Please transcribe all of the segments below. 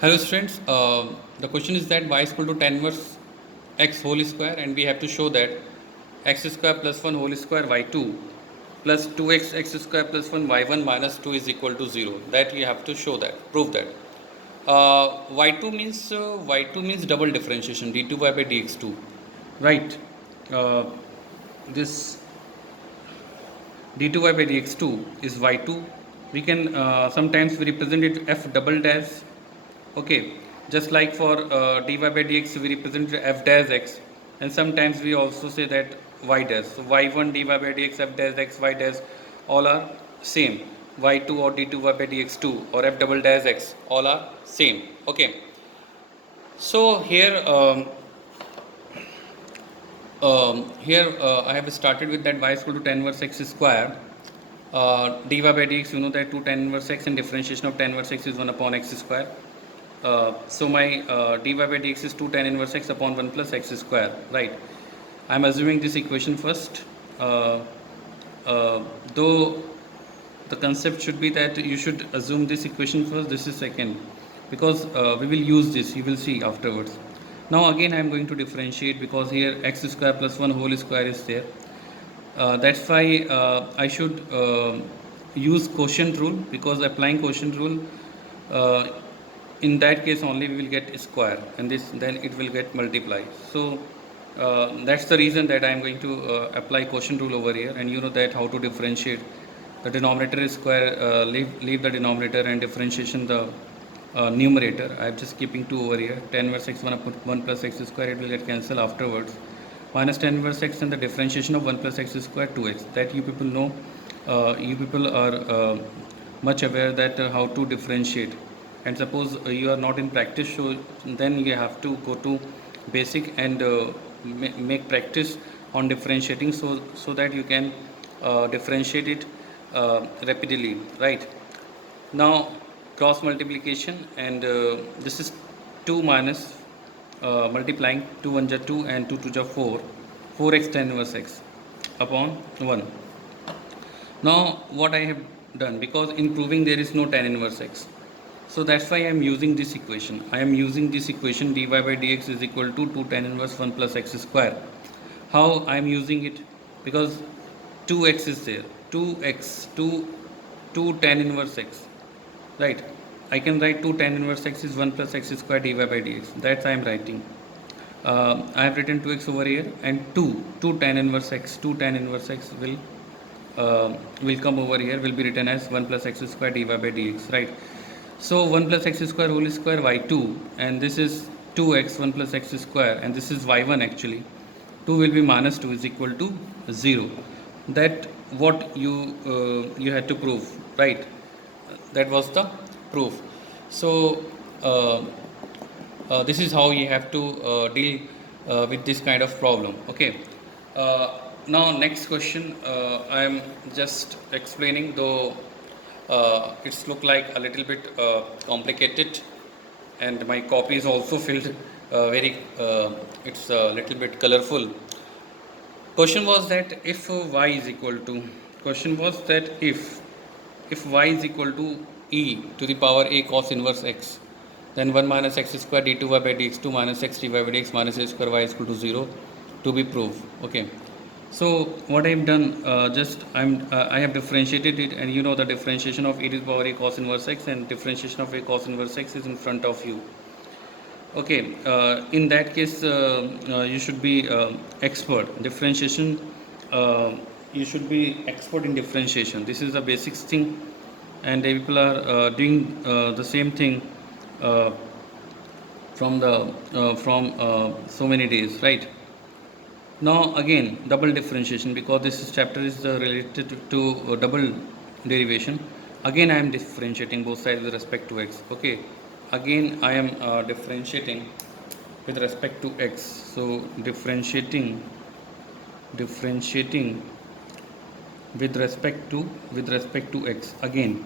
Hello students, the question is that y is equal to tan inverse x whole square, and we have to show that x square plus 1 whole square y2 plus 2x x square plus 1 y1 minus 2 is equal to 0. That we have to show that, prove that. Y2 means double differentiation d2y by dx2, right? Uh, this d2y by dx2 is y2. We can sometimes we represent it f double dash. Okay, just like for dy by dx we represent f dash x, and sometimes we also say that y dash. So y1 dy by dx f dash x y dash all are same. Y2 or d2y by dx2 or f double dash x all are same. Okay, so here I have started with that y is equal to tan inverse x square. Dy by dx, you know that 2 tan inverse x, and differentiation of tan inverse x is 1 upon x square. So my dy by dx is 2 tan inverse x upon 1 plus x square, right? I am assuming this equation first, though the concept should be that you should assume this equation first, this is second, because we will use this, you will see afterwards. Now again I am going to differentiate, because here x square plus 1 whole square is there. That's why I should use quotient rule, because applying quotient rule, uh, in that case only we will get square, and this then it will get multiply. So that's the reason that I am going to apply quotient rule over here, and you know that how to differentiate. The denominator is square, leave the denominator, and differentiation the numerator. I am just keeping 2 over here. Tan inverse x 1 upon 1 plus x square, it will get cancelled afterwards. Minus tan inverse x, and the differentiation of 1 plus x square 2x. That you people know, you people are much aware that how to differentiate. And suppose you are not in practice, so then you have to go to basic and make practice on differentiating, so that you can differentiate it rapidly, right? Now cross multiplication, and this is 2 minus multiplying 2 1 ja 2 and 2 2 ja 4, 4x tan inverse x upon 1. Now what I have done, because in proving there is no tan inverse x, so that's why I am using this equation. I am using this equation, dy by dx is equal to 2 tan inverse 1 plus x square. How I am using it? Because 2x is there, 2 tan inverse x, right? I can write 2 tan inverse x is 1 plus x square dy by dx. That's I am writing. I have written 2x over here, and 2 tan inverse x, 2 tan inverse x will come over here, will be written as 1 plus x square dy by dx, right? So 1 plus x square whole square y2, and this is 2x 1 plus x square, and this is y1 actually. 2 will be minus 2 is equal to 0. That what you had to prove, right? That was the proof. So uh, this is how you have to deal with this kind of problem. Okay, now next question, I am just explaining, though it's look like a little bit complicated, and my copy is also filled very it's a little bit colorful. Question was that if y is equal to, question was that if y is equal to e to the power a cos inverse x, then 1 minus x square d2y by dx2 minus x dy by dx minus a square y is equal to 0 to be proved. Okay, so what I have done, I have differentiated it, and you know the differentiation of e to the power a cos inverse x and differentiation of a cos inverse x is in front of you. Okay, in that case, you should be expert differentiation. You should be expert in differentiation. This is the basics thing, and people are doing the same thing uh, from so many days, right? Now again, double differentiation, because this chapter is related to double derivation. Again, I am differentiating both sides with respect to x. Okay, again I am differentiating with respect to x. So differentiating with respect to x again.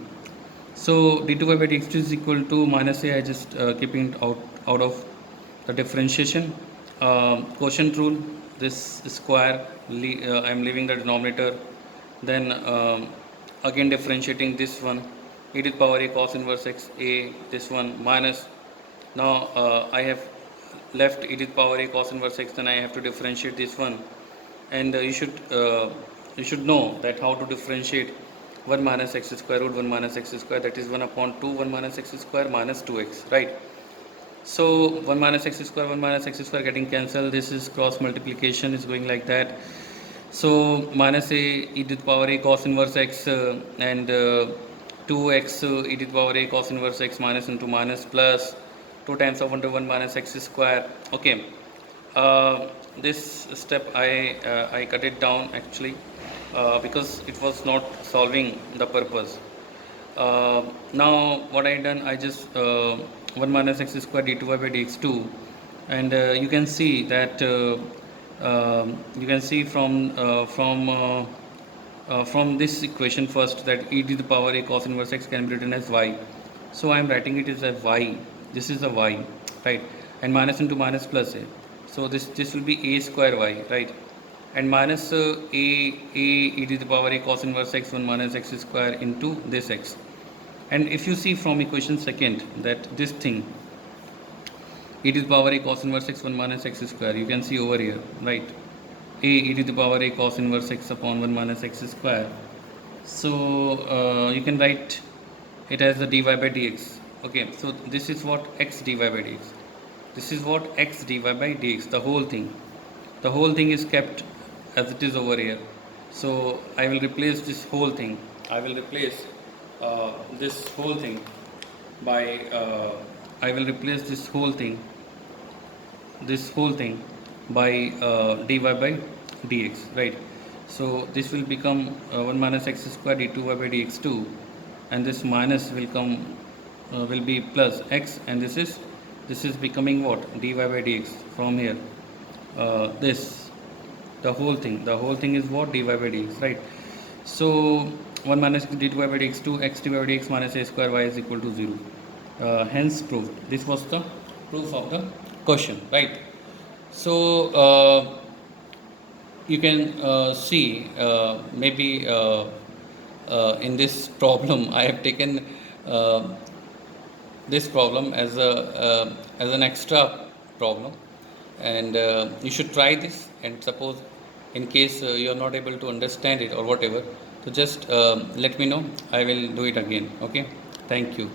So d2y by dx2 is equal to minus a. I just keeping it out of the differentiation. Quotient rule, this square I am leaving the denominator. Then again differentiating this one, e to the power a cos inverse x a, this one minus Now I have left e to the power a cos inverse x, then I have to differentiate this one, and you should know that how to differentiate 1 minus x square root 1 minus x square, that is 1 upon 2 1 minus x square minus 2x, right? So 1 minus x square 1 minus x square getting cancelled, this is cross multiplication is going like that. So minus a e to the power a cos inverse x and 2x e to the power a cos inverse x minus into minus plus 2 times of under 1 minus x square. Okay, this step I cut it down actually because it was not solving the purpose. Now what I done, I just 1 minus x square d2y by dx2, and you can see that you can see from this equation first that e to the power a cos inverse x can be written as y. So I am writing it as a y. This is a y, right? And minus into minus plus a. So this will be a square y, right? And minus a e to the power a cos inverse x 1 minus x square into this x. And if you see from equation second that this thing e to the power a cos inverse x 1 minus x square, you can see over here, right? A e to the power a cos inverse x upon 1 minus x square. So you can write it as the dy by dx. Okay, so this is what x dy by dx. This is what x dy by dx. The whole thing is kept as it is over here. So I will replace this whole thing. I will replace this whole thing by I will replace this whole thing by dy by dx, right? So this will become 1 minus x square d2y by dx2, and this minus will come will be plus x, and this is becoming what, dy by dx from here. This the whole thing is what, dy by dx, right? So 1 minus d2y by dx2 x dy by dx minus a square y is equal to 0. Hence proved. This was the proof of the question, right? So you can see maybe in this problem I have taken this problem as an extra problem, and you should try this, and suppose in case you are not able to understand it or whatever, so just let me know, I will do it again. Okay, thank you.